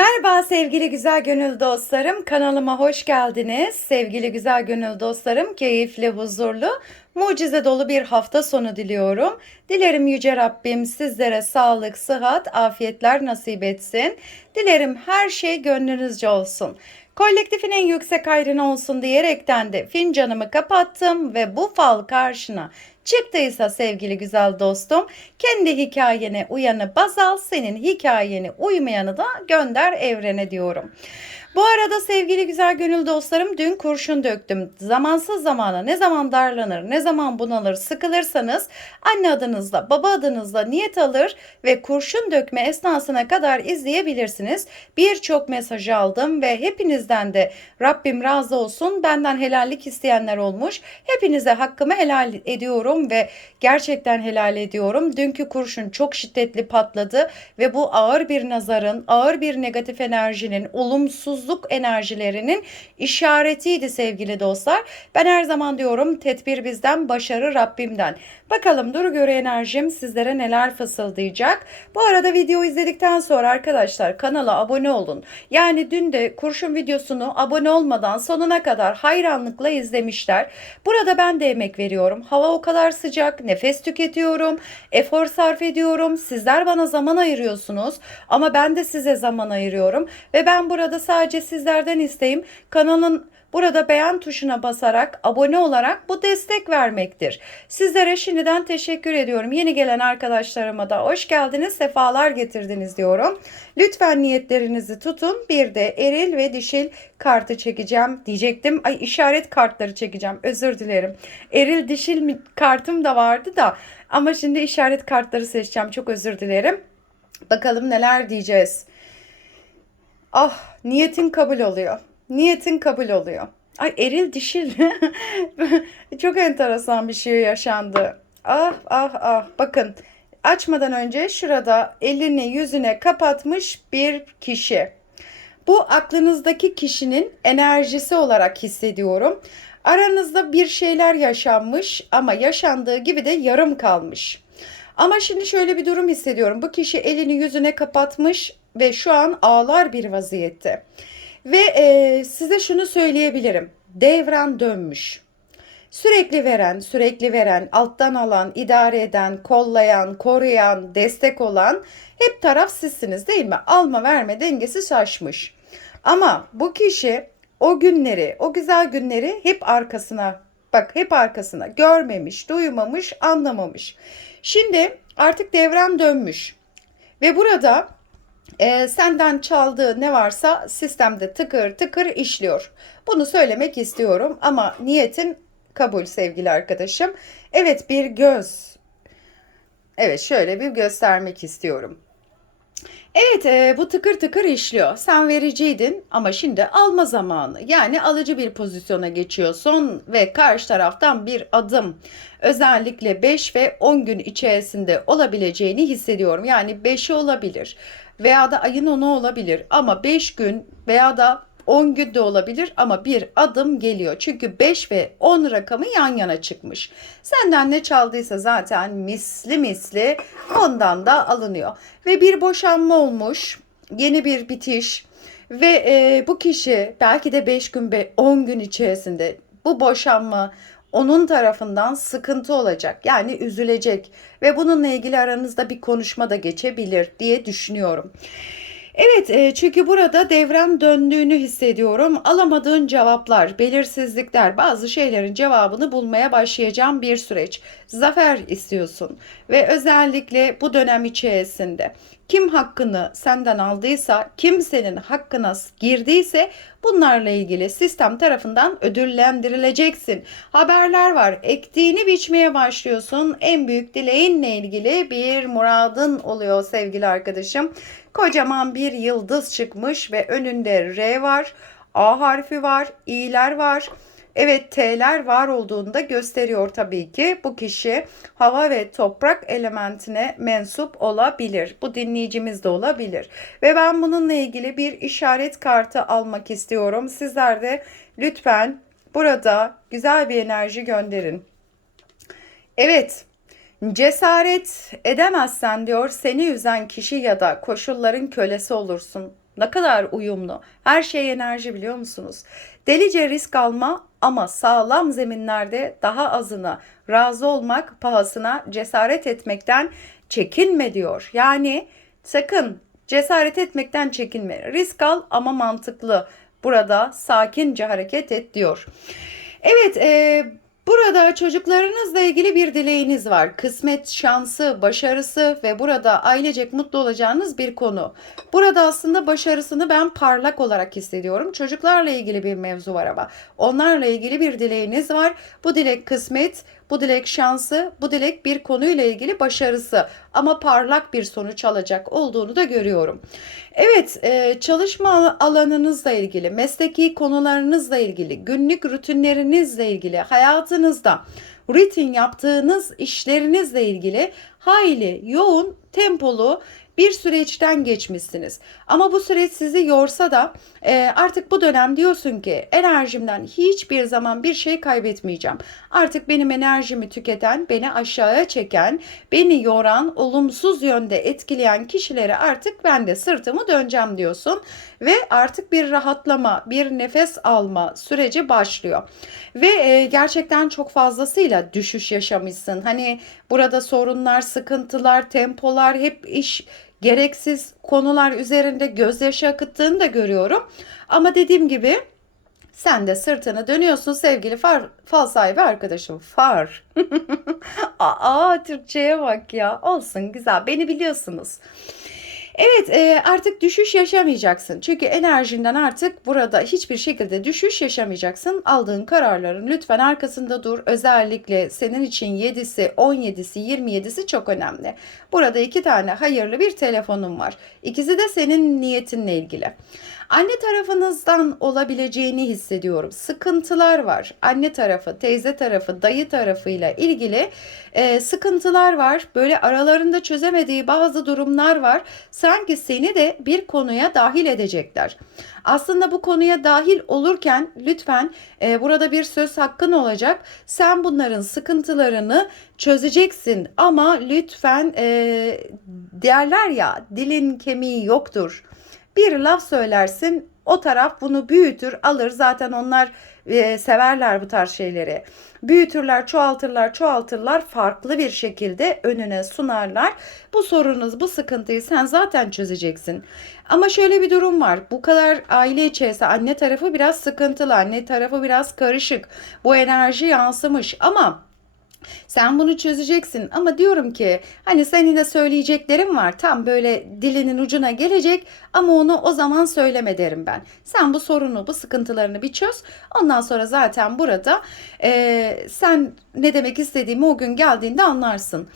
Merhaba sevgili güzel gönül dostlarım. Kanalıma hoş geldiniz. Sevgili güzel gönül dostlarım, keyifli, huzurlu, mucize dolu bir hafta sonu diliyorum. Dilerim yüce Rabbim sizlere sağlık, sıhhat, afiyetler nasip etsin. Dilerim her şey gönlünüzce olsun. Kolektifin en yüksek hayrına olsun diyerekten de fincanımı kapattım ve bu fal karşına çıktıysa sevgili güzel dostum kendi hikayene uyanı baz al senin hikayene uymayanı da gönder evrene diyorum. Bu arada sevgili güzel gönül dostlarım dün kurşun döktüm. Zamansız zamana ne zaman darlanır, ne zaman bunalır, sıkılırsanız anne adınızla, baba adınızla niyet alır ve kurşun dökme esnasına kadar izleyebilirsiniz. Birçok mesaj aldım ve hepinizden de Rabbim razı olsun. Benden helallik isteyenler olmuş. Hepinize hakkımı helal ediyorum ve gerçekten helal ediyorum. Dünkü kurşun çok şiddetli patladı ve bu ağır bir nazarın, ağır bir negatif enerjinin, olumsuzluk enerjilerinin işaretiydi sevgili dostlar. Ben her zaman diyorum tedbir bizden, başarı Rabbimden. Bakalım dur göre enerjim sizlere neler fısıldayacak. Bu arada video izledikten sonra arkadaşlar kanala abone olun. Yani dün de kurşun videosunu abone olmadan sonuna kadar hayranlıkla izlemişler. Burada ben de emek veriyorum. Hava o kadar sıcak, nefes tüketiyorum, efor sarf ediyorum. Sizler bana zaman ayırıyorsunuz ama ben de size zaman ayırıyorum ve ben burada sadece sizlerden isteğim kanalın Burada beğen tuşuna basarak abone olarak bu destek vermektir. Sizlere şimdiden teşekkür ediyorum. Yeni gelen arkadaşlarıma da hoş geldiniz, sefalar getirdiniz diyorum. Lütfen niyetlerinizi tutun. Bir de eril ve dişil kartı çekeceğim diyecektim. Ay işaret kartları çekeceğim. Özür dilerim. Eril dişil kartım da vardı da ama şimdi işaret kartları seçeceğim. Çok özür dilerim. Bakalım neler diyeceğiz. Ah niyetin kabul oluyor. Niyetin kabul oluyor. Ay eril dişil. Çok enteresan bir şey yaşandı. Ah ah ah bakın açmadan önce şurada elini yüzüne kapatmış bir kişi. Bu aklınızdaki kişinin enerjisi olarak hissediyorum. Aranızda bir şeyler yaşanmış ama yaşandığı gibi de yarım kalmış. Ama şimdi şöyle bir durum hissediyorum. Bu kişi elini yüzüne kapatmış ve şu an ağlar bir vaziyette. Ve e, size şunu söyleyebilirim. Devran dönmüş. Sürekli veren, sürekli veren, alttan alan, idare eden, kollayan, koruyan, destek olan hep taraf sizsiniz değil mi? Alma verme dengesi şaşmış. Ama bu kişi o günleri, o güzel günleri hep arkasına bak hep arkasına görmemiş, duymamış, anlamamış. Şimdi artık devran dönmüş. Ve burada e, senden çaldığı ne varsa sistemde tıkır tıkır işliyor. Bunu söylemek istiyorum ama niyetin kabul sevgili arkadaşım. Evet bir göz. Evet şöyle bir göstermek istiyorum. Evet e, bu tıkır tıkır işliyor. Sen vericiydin ama şimdi alma zamanı. Yani alıcı bir pozisyona geçiyorsun ve karşı taraftan bir adım özellikle 5 ve 10 gün içerisinde olabileceğini hissediyorum. Yani 5'i olabilir veya da ayın 10'u olabilir ama 5 gün veya da 10 gün de olabilir ama bir adım geliyor. Çünkü 5 ve 10 rakamı yan yana çıkmış. Senden ne çaldıysa zaten misli misli ondan da alınıyor. Ve bir boşanma olmuş, yeni bir bitiş ve e, bu kişi belki de 5 gün ve 10 gün içerisinde bu boşanma onun tarafından sıkıntı olacak. Yani üzülecek ve bununla ilgili aranızda bir konuşma da geçebilir diye düşünüyorum. Evet e, çünkü burada devran döndüğünü hissediyorum. Alamadığın cevaplar, belirsizlikler, bazı şeylerin cevabını bulmaya başlayacağım bir süreç. Zafer istiyorsun ve özellikle bu dönem içerisinde kim hakkını senden aldıysa, kim senin hakkına girdiyse bunlarla ilgili sistem tarafından ödüllendirileceksin. Haberler var. Ektiğini biçmeye başlıyorsun. En büyük dileğinle ilgili bir muradın oluyor sevgili arkadaşım. Kocaman bir yıldız çıkmış ve önünde R var, A harfi var, İ'ler var. Evet T'ler var olduğunu da gösteriyor tabii ki. Bu kişi hava ve toprak elementine mensup olabilir. Bu dinleyicimiz de olabilir. Ve ben bununla ilgili bir işaret kartı almak istiyorum. Sizler de lütfen burada güzel bir enerji gönderin. Evet. Cesaret edemezsen diyor seni üzen kişi ya da koşulların kölesi olursun. Ne kadar uyumlu. Her şey enerji biliyor musunuz? Delice risk alma ama sağlam zeminlerde daha azına razı olmak pahasına cesaret etmekten çekinme diyor. Yani sakın cesaret etmekten çekinme. Risk al ama mantıklı. Burada sakince hareket et diyor. Evet, e, burada çocuklarınızla ilgili bir dileğiniz var. Kısmet, şansı, başarısı ve burada ailecek mutlu olacağınız bir konu. Burada aslında başarısını ben parlak olarak hissediyorum. Çocuklarla ilgili bir mevzu var ama onlarla ilgili bir dileğiniz var. Bu dilek kısmet, bu dilek şansı, bu dilek bir konuyla ilgili başarısı ama parlak bir sonuç alacak olduğunu da görüyorum. Evet, e, çalışma alanınızla ilgili, mesleki konularınızla ilgili, günlük rutinlerinizle ilgili, hayatınızda rutin yaptığınız işlerinizle ilgili hayli yoğun, tempolu bir süreçten geçmişsiniz. Ama bu süreç sizi yorsa da e, artık bu dönem diyorsun ki enerjimden hiçbir zaman bir şey kaybetmeyeceğim. Artık benim enerjimi tüketen, beni aşağıya çeken, beni yoran, olumsuz yönde etkileyen kişilere artık ben de sırtımı döneceğim diyorsun ve artık bir rahatlama, bir nefes alma süreci başlıyor. Ve e, gerçekten çok fazlasıyla düşüş yaşamışsın. Hani burada sorunlar, sıkıntılar, tempolar hep iş gereksiz konular üzerinde gözyaşı akıttığını da görüyorum. Ama dediğim gibi sen de sırtını dönüyorsun sevgili far, fal sahibi arkadaşım. Far. Aa Türkçe'ye bak ya. Olsun güzel. Beni biliyorsunuz. Evet e, artık düşüş yaşamayacaksın. Çünkü enerjinden artık burada hiçbir şekilde düşüş yaşamayacaksın. Aldığın kararların lütfen arkasında dur. Özellikle senin için 7'si, 17'si, 27'si çok önemli. Burada iki tane hayırlı bir telefonum var. İkisi de senin niyetinle ilgili. Anne tarafınızdan olabileceğini hissediyorum. Sıkıntılar var. Anne tarafı, teyze tarafı, dayı tarafıyla ilgili e, sıkıntılar var. Böyle aralarında çözemediği bazı durumlar var. Sanki seni de bir konuya dahil edecekler. Aslında bu konuya dahil olurken lütfen e, burada bir söz hakkın olacak. Sen bunların sıkıntılarını çözeceksin ama lütfen e, derler ya dilin kemiği yoktur. Bir laf söylersin o taraf bunu büyütür alır zaten onlar e, severler bu tarz şeyleri. Büyütürler, çoğaltırlar, çoğaltırlar farklı bir şekilde önüne sunarlar. Bu sorunuz, bu sıkıntıyı sen zaten çözeceksin. Ama şöyle bir durum var. Bu kadar aile içerisinde anne tarafı biraz sıkıntılı, anne tarafı biraz karışık. Bu enerji yansımış ama sen bunu çözeceksin ama diyorum ki hani senin de söyleyeceklerim var tam böyle dilinin ucuna gelecek ama onu o zaman söyleme derim ben. Sen bu sorunu bu sıkıntılarını bir çöz ondan sonra zaten burada e, sen ne demek istediğimi o gün geldiğinde anlarsın.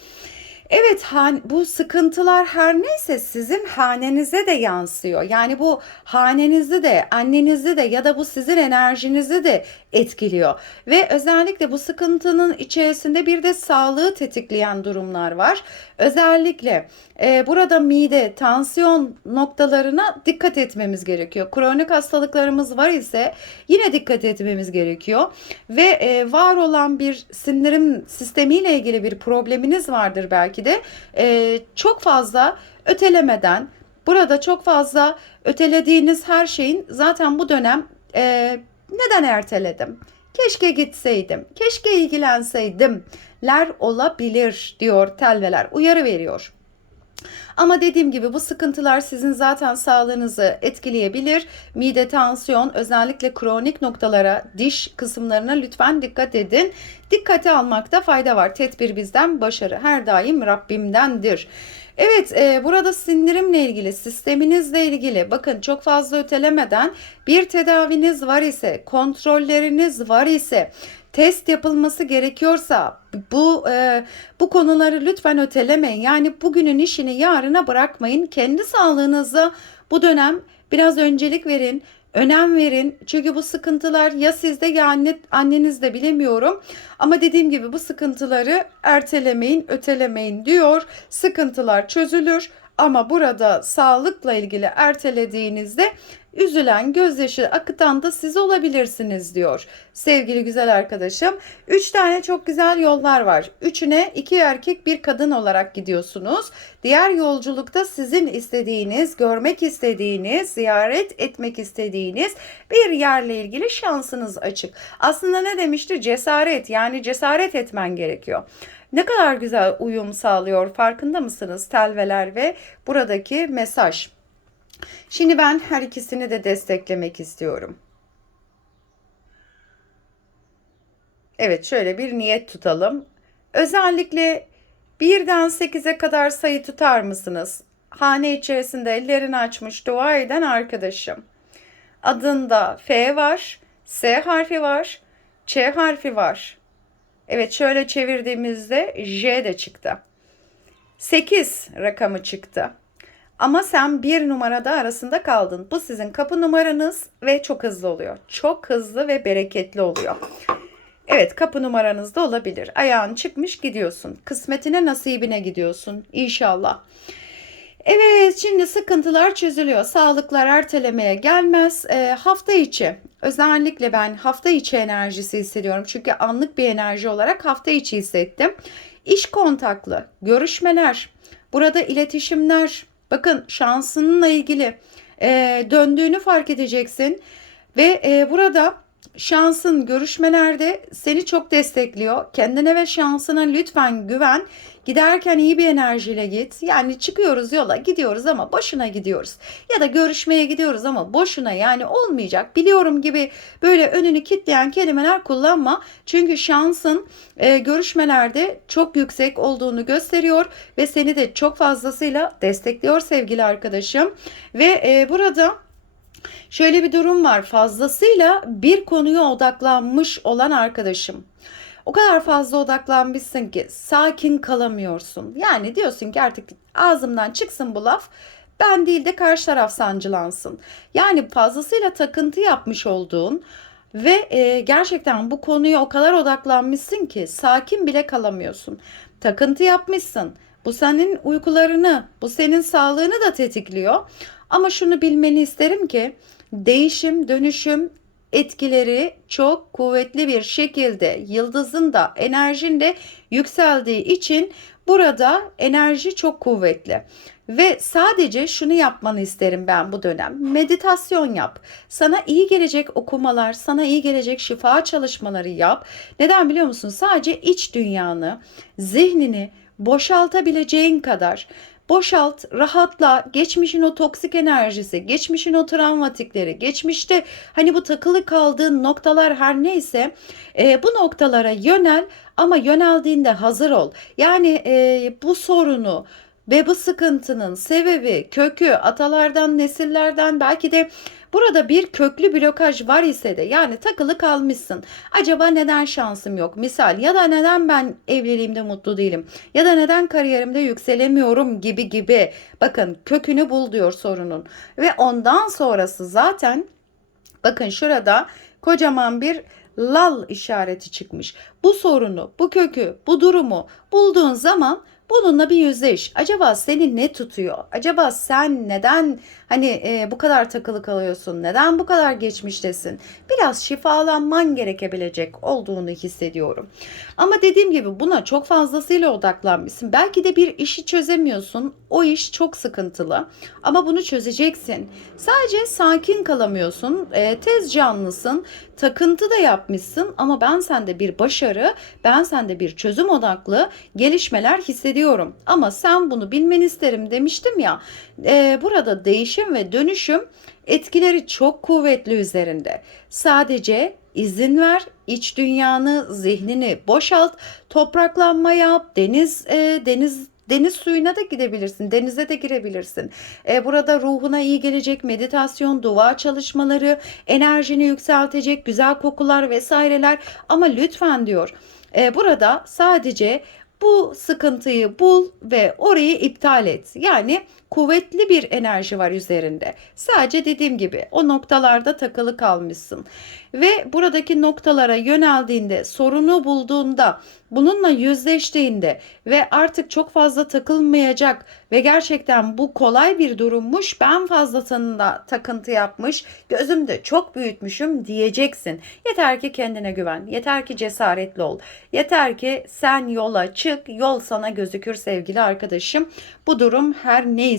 Evet bu sıkıntılar her neyse sizin hanenize de yansıyor. Yani bu hanenizde de annenizde de ya da bu sizin enerjinizi de etkiliyor. Ve özellikle bu sıkıntının içerisinde bir de sağlığı tetikleyen durumlar var. Özellikle e, burada mide, tansiyon noktalarına dikkat etmemiz gerekiyor. Kronik hastalıklarımız var ise yine dikkat etmemiz gerekiyor. Ve e, var olan bir sindirim sistemiyle ilgili bir probleminiz vardır belki de. E, çok fazla ötelemeden, burada çok fazla ötelediğiniz her şeyin zaten bu dönem e, neden erteledim? Keşke gitseydim, keşke ilgilenseydim ler olabilir diyor telveler uyarı veriyor. Ama dediğim gibi bu sıkıntılar sizin zaten sağlığınızı etkileyebilir. Mide, tansiyon, özellikle kronik noktalara, diş kısımlarına lütfen dikkat edin. Dikkate almakta fayda var. Tedbir bizden, başarı her daim Rabbimdendir. Evet e, burada sindirimle ilgili sisteminizle ilgili bakın çok fazla ötelemeden bir tedaviniz var ise kontrolleriniz var ise test yapılması gerekiyorsa bu e, bu konuları lütfen ötelemeyin. Yani bugünün işini yarına bırakmayın. Kendi sağlığınıza bu dönem biraz öncelik verin. Önem verin. Çünkü bu sıkıntılar ya sizde ya anne, annenizde bilemiyorum. Ama dediğim gibi bu sıkıntıları ertelemeyin, ötelemeyin diyor. Sıkıntılar çözülür. Ama burada sağlıkla ilgili ertelediğinizde üzülen, gözyaşı akıtan da siz olabilirsiniz diyor. Sevgili güzel arkadaşım, üç tane çok güzel yollar var. Üçüne iki erkek bir kadın olarak gidiyorsunuz. Diğer yolculukta sizin istediğiniz, görmek istediğiniz, ziyaret etmek istediğiniz bir yerle ilgili şansınız açık. Aslında ne demişti? Cesaret yani cesaret etmen gerekiyor. Ne kadar güzel uyum sağlıyor farkında mısınız telveler ve buradaki mesaj. Şimdi ben her ikisini de desteklemek istiyorum. Evet şöyle bir niyet tutalım. Özellikle birden 8'e kadar sayı tutar mısınız? Hane içerisinde ellerini açmış dua eden arkadaşım. Adında F var, S harfi var, Ç harfi var. Evet şöyle çevirdiğimizde J de çıktı. 8 rakamı çıktı. Ama sen bir numarada arasında kaldın. Bu sizin kapı numaranız ve çok hızlı oluyor. Çok hızlı ve bereketli oluyor. Evet kapı numaranız da olabilir. Ayağın çıkmış gidiyorsun. Kısmetine nasibine gidiyorsun. İnşallah. Evet şimdi sıkıntılar çözülüyor. Sağlıklar ertelemeye gelmez. E, hafta içi özellikle ben hafta içi enerjisi hissediyorum. Çünkü anlık bir enerji olarak hafta içi hissettim. İş kontaklı, görüşmeler, burada iletişimler, bakın şansınınla ilgili e, döndüğünü fark edeceksin. Ve e, burada şansın görüşmelerde seni çok destekliyor. Kendine ve şansına lütfen güven. Giderken iyi bir enerjiyle git. Yani çıkıyoruz yola gidiyoruz ama boşuna gidiyoruz. Ya da görüşmeye gidiyoruz ama boşuna yani olmayacak. Biliyorum gibi böyle önünü kitleyen kelimeler kullanma. Çünkü şansın e, görüşmelerde çok yüksek olduğunu gösteriyor ve seni de çok fazlasıyla destekliyor sevgili arkadaşım. Ve e, burada Şöyle bir durum var. Fazlasıyla bir konuya odaklanmış olan arkadaşım. O kadar fazla odaklanmışsın ki sakin kalamıyorsun. Yani diyorsun ki artık ağzımdan çıksın bu laf. Ben değil de karşı taraf sancılansın. Yani fazlasıyla takıntı yapmış olduğun ve e, gerçekten bu konuya o kadar odaklanmışsın ki sakin bile kalamıyorsun. Takıntı yapmışsın. Bu senin uykularını, bu senin sağlığını da tetikliyor. Ama şunu bilmeni isterim ki değişim, dönüşüm etkileri çok kuvvetli bir şekilde yıldızın da enerjin de yükseldiği için burada enerji çok kuvvetli. Ve sadece şunu yapmanı isterim ben bu dönem. Meditasyon yap. Sana iyi gelecek okumalar, sana iyi gelecek şifa çalışmaları yap. Neden biliyor musun? Sadece iç dünyanı, zihnini boşaltabileceğin kadar boşalt, rahatla, geçmişin o toksik enerjisi, geçmişin o travmatikleri, geçmişte hani bu takılı kaldığın noktalar her neyse e, bu noktalara yönel ama yöneldiğinde hazır ol. Yani e, bu sorunu ve bu sıkıntının sebebi, kökü atalardan, nesillerden belki de Burada bir köklü blokaj var ise de yani takılı kalmışsın. Acaba neden şansım yok? Misal ya da neden ben evliliğimde mutlu değilim? Ya da neden kariyerimde yükselemiyorum gibi gibi. Bakın kökünü bul diyor sorunun. Ve ondan sonrası zaten bakın şurada kocaman bir lal işareti çıkmış. Bu sorunu, bu kökü, bu durumu bulduğun zaman Bununla bir yüzleş. Acaba seni ne tutuyor? Acaba sen neden hani e, bu kadar takılı kalıyorsun? Neden bu kadar geçmiştesin? Biraz şifalanman gerekebilecek olduğunu hissediyorum. Ama dediğim gibi buna çok fazlasıyla odaklanmışsın. Belki de bir işi çözemiyorsun. O iş çok sıkıntılı. Ama bunu çözeceksin. Sadece sakin kalamıyorsun. E, tez canlısın. Takıntı da yapmışsın ama ben sende bir başarı, ben sende bir çözüm odaklı gelişmeler hissediyorum. Ama sen bunu bilmeni isterim demiştim ya. E, burada değişim ve dönüşüm etkileri çok kuvvetli üzerinde. Sadece izin ver, iç dünyanı, zihnini boşalt, topraklanma yap, deniz e, deniz Deniz suyuna da gidebilirsin, denize de girebilirsin. E, burada ruhuna iyi gelecek meditasyon, dua çalışmaları, enerjini yükseltecek güzel kokular vesaireler. Ama lütfen diyor e, burada sadece bu sıkıntıyı bul ve orayı iptal et. Yani kuvvetli bir enerji var üzerinde. Sadece dediğim gibi o noktalarda takılı kalmışsın. Ve buradaki noktalara yöneldiğinde, sorunu bulduğunda, bununla yüzleştiğinde ve artık çok fazla takılmayacak ve gerçekten bu kolay bir durummuş. Ben fazlasında takıntı yapmış, gözümde çok büyütmüşüm diyeceksin. Yeter ki kendine güven. Yeter ki cesaretli ol. Yeter ki sen yola çık. Yol sana gözükür sevgili arkadaşım. Bu durum her neyse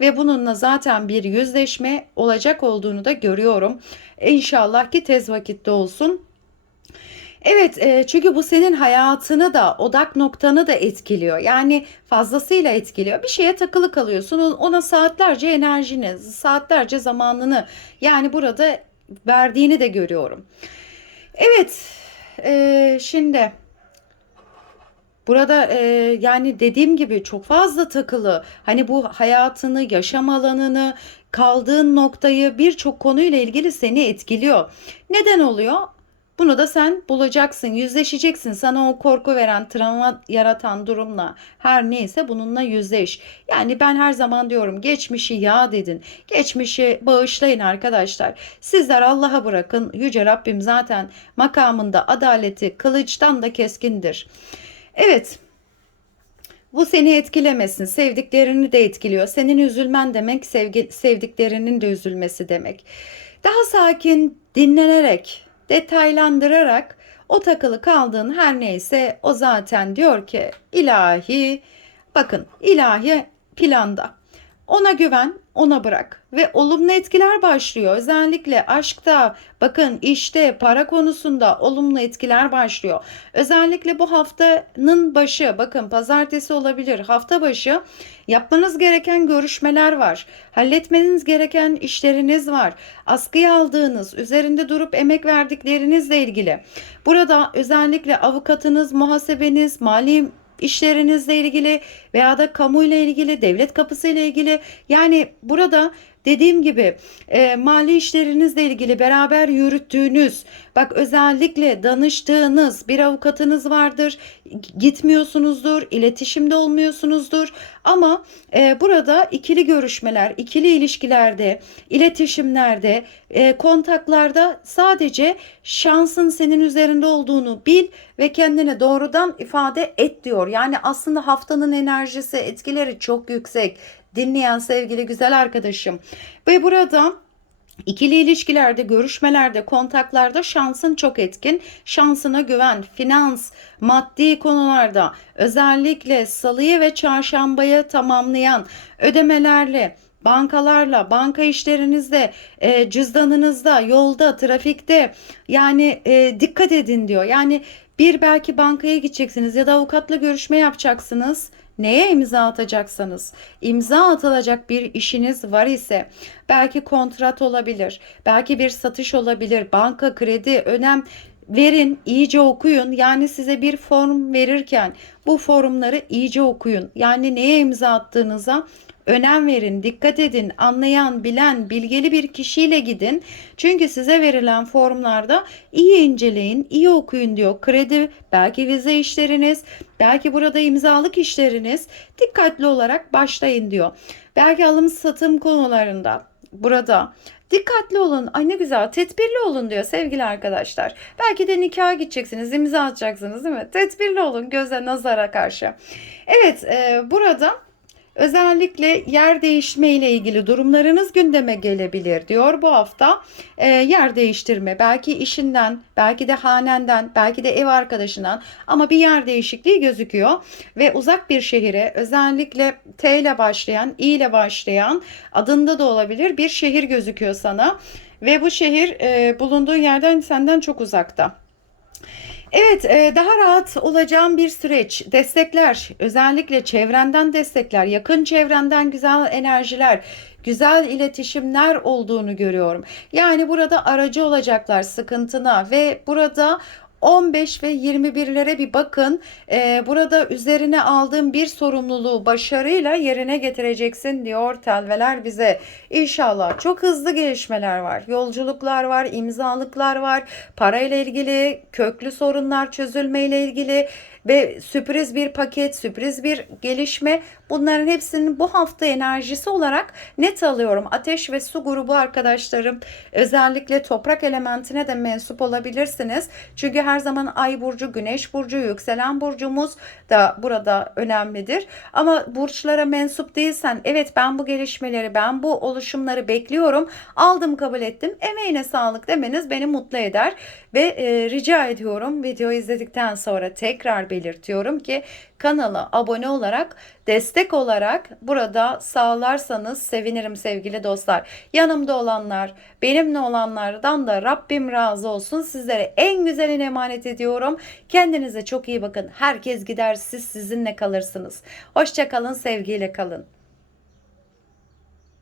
ve bununla zaten bir yüzleşme olacak olduğunu da görüyorum. İnşallah ki tez vakitte olsun. Evet e, çünkü bu senin hayatını da odak noktanı da etkiliyor. Yani fazlasıyla etkiliyor. Bir şeye takılı kalıyorsun. Ona saatlerce enerjini, saatlerce zamanını yani burada verdiğini de görüyorum. Evet e, şimdi Burada e, yani dediğim gibi çok fazla takılı. Hani bu hayatını, yaşam alanını, kaldığın noktayı birçok konuyla ilgili seni etkiliyor. Neden oluyor? Bunu da sen bulacaksın, yüzleşeceksin. Sana o korku veren, travma yaratan durumla her neyse bununla yüzleş. Yani ben her zaman diyorum geçmişi yad edin. Geçmişi bağışlayın arkadaşlar. Sizler Allah'a bırakın. Yüce Rabbim zaten makamında adaleti kılıçtan da keskindir. Evet. Bu seni etkilemesin. Sevdiklerini de etkiliyor. Senin üzülmen demek sevgi, sevdiklerinin de üzülmesi demek. Daha sakin dinlenerek, detaylandırarak o takılı kaldığın her neyse o zaten diyor ki ilahi bakın ilahi planda. Ona güven, ona bırak ve olumlu etkiler başlıyor. Özellikle aşkta, bakın işte, para konusunda olumlu etkiler başlıyor. Özellikle bu haftanın başı, bakın pazartesi olabilir, hafta başı yapmanız gereken görüşmeler var. Halletmeniz gereken işleriniz var. Askıya aldığınız, üzerinde durup emek verdiklerinizle ilgili. Burada özellikle avukatınız, muhasebeniz, mali işlerinizle ilgili veya da kamuyla ilgili, devlet kapısı ile ilgili. Yani burada dediğim gibi e, mali işlerinizle ilgili beraber yürüttüğünüz bak özellikle danıştığınız bir avukatınız vardır. Gitmiyorsunuzdur iletişimde olmuyorsunuzdur. Ama e, burada ikili görüşmeler ikili ilişkilerde iletişimlerde e, kontaklarda sadece şansın senin üzerinde olduğunu bil ve kendine doğrudan ifade et diyor. Yani aslında haftanın enerjisi etkileri çok yüksek dinleyen sevgili güzel arkadaşım. Ve burada İkili ilişkilerde, görüşmelerde, kontaklarda şansın çok etkin. Şansına güven, finans, maddi konularda özellikle salıyı ve çarşambayı tamamlayan ödemelerle, bankalarla, banka işlerinizde, e, cüzdanınızda, yolda, trafikte yani e, dikkat edin diyor. Yani bir belki bankaya gideceksiniz ya da avukatla görüşme yapacaksınız neye imza atacaksanız, imza atılacak bir işiniz var ise belki kontrat olabilir, belki bir satış olabilir, banka, kredi, önem verin, iyice okuyun. Yani size bir form verirken bu formları iyice okuyun. Yani neye imza attığınıza önem verin, dikkat edin, anlayan, bilen, bilgili bir kişiyle gidin. Çünkü size verilen formlarda iyi inceleyin, iyi okuyun diyor. Kredi, belki vize işleriniz, belki burada imzalık işleriniz dikkatli olarak başlayın diyor. Belki alım satım konularında burada Dikkatli olun. Ay ne güzel. Tedbirli olun diyor sevgili arkadaşlar. Belki de nikaha gideceksiniz. imza atacaksınız değil mi? Tedbirli olun göze nazara karşı. Evet e, burada Özellikle yer değişme ile ilgili durumlarınız gündeme gelebilir diyor bu hafta. E, yer değiştirme belki işinden, belki de hanenden, belki de ev arkadaşından ama bir yer değişikliği gözüküyor ve uzak bir şehire özellikle T ile başlayan, I ile başlayan adında da olabilir bir şehir gözüküyor sana ve bu şehir e, bulunduğun yerden senden çok uzakta. Evet, e, daha rahat olacağım bir süreç. Destekler, özellikle çevrenden destekler, yakın çevrenden güzel enerjiler, güzel iletişimler olduğunu görüyorum. Yani burada aracı olacaklar sıkıntına ve burada 15 ve 21'lere bir bakın. Ee, burada üzerine aldığım bir sorumluluğu başarıyla yerine getireceksin diyor telveler bize. İnşallah çok hızlı gelişmeler var. Yolculuklar var, imzalıklar var. Parayla ilgili köklü sorunlar çözülmeyle ilgili ve sürpriz bir paket, sürpriz bir gelişme bunların hepsinin bu hafta enerjisi olarak net alıyorum. Ateş ve su grubu arkadaşlarım özellikle toprak elementine de mensup olabilirsiniz. Çünkü her zaman ay burcu, güneş burcu, yükselen burcumuz da burada önemlidir. Ama burçlara mensup değilsen evet ben bu gelişmeleri, ben bu oluşumları bekliyorum. Aldım kabul ettim. Emeğine sağlık demeniz beni mutlu eder. Ve e, rica ediyorum videoyu izledikten sonra tekrar belirtiyorum ki kanala abone olarak destek olarak burada sağlarsanız sevinirim sevgili dostlar. Yanımda olanlar, benimle olanlardan da Rabbim razı olsun. Sizlere en güzelini emanet ediyorum. Kendinize çok iyi bakın. Herkes gider siz sizinle kalırsınız. Hoşça kalın, sevgiyle kalın.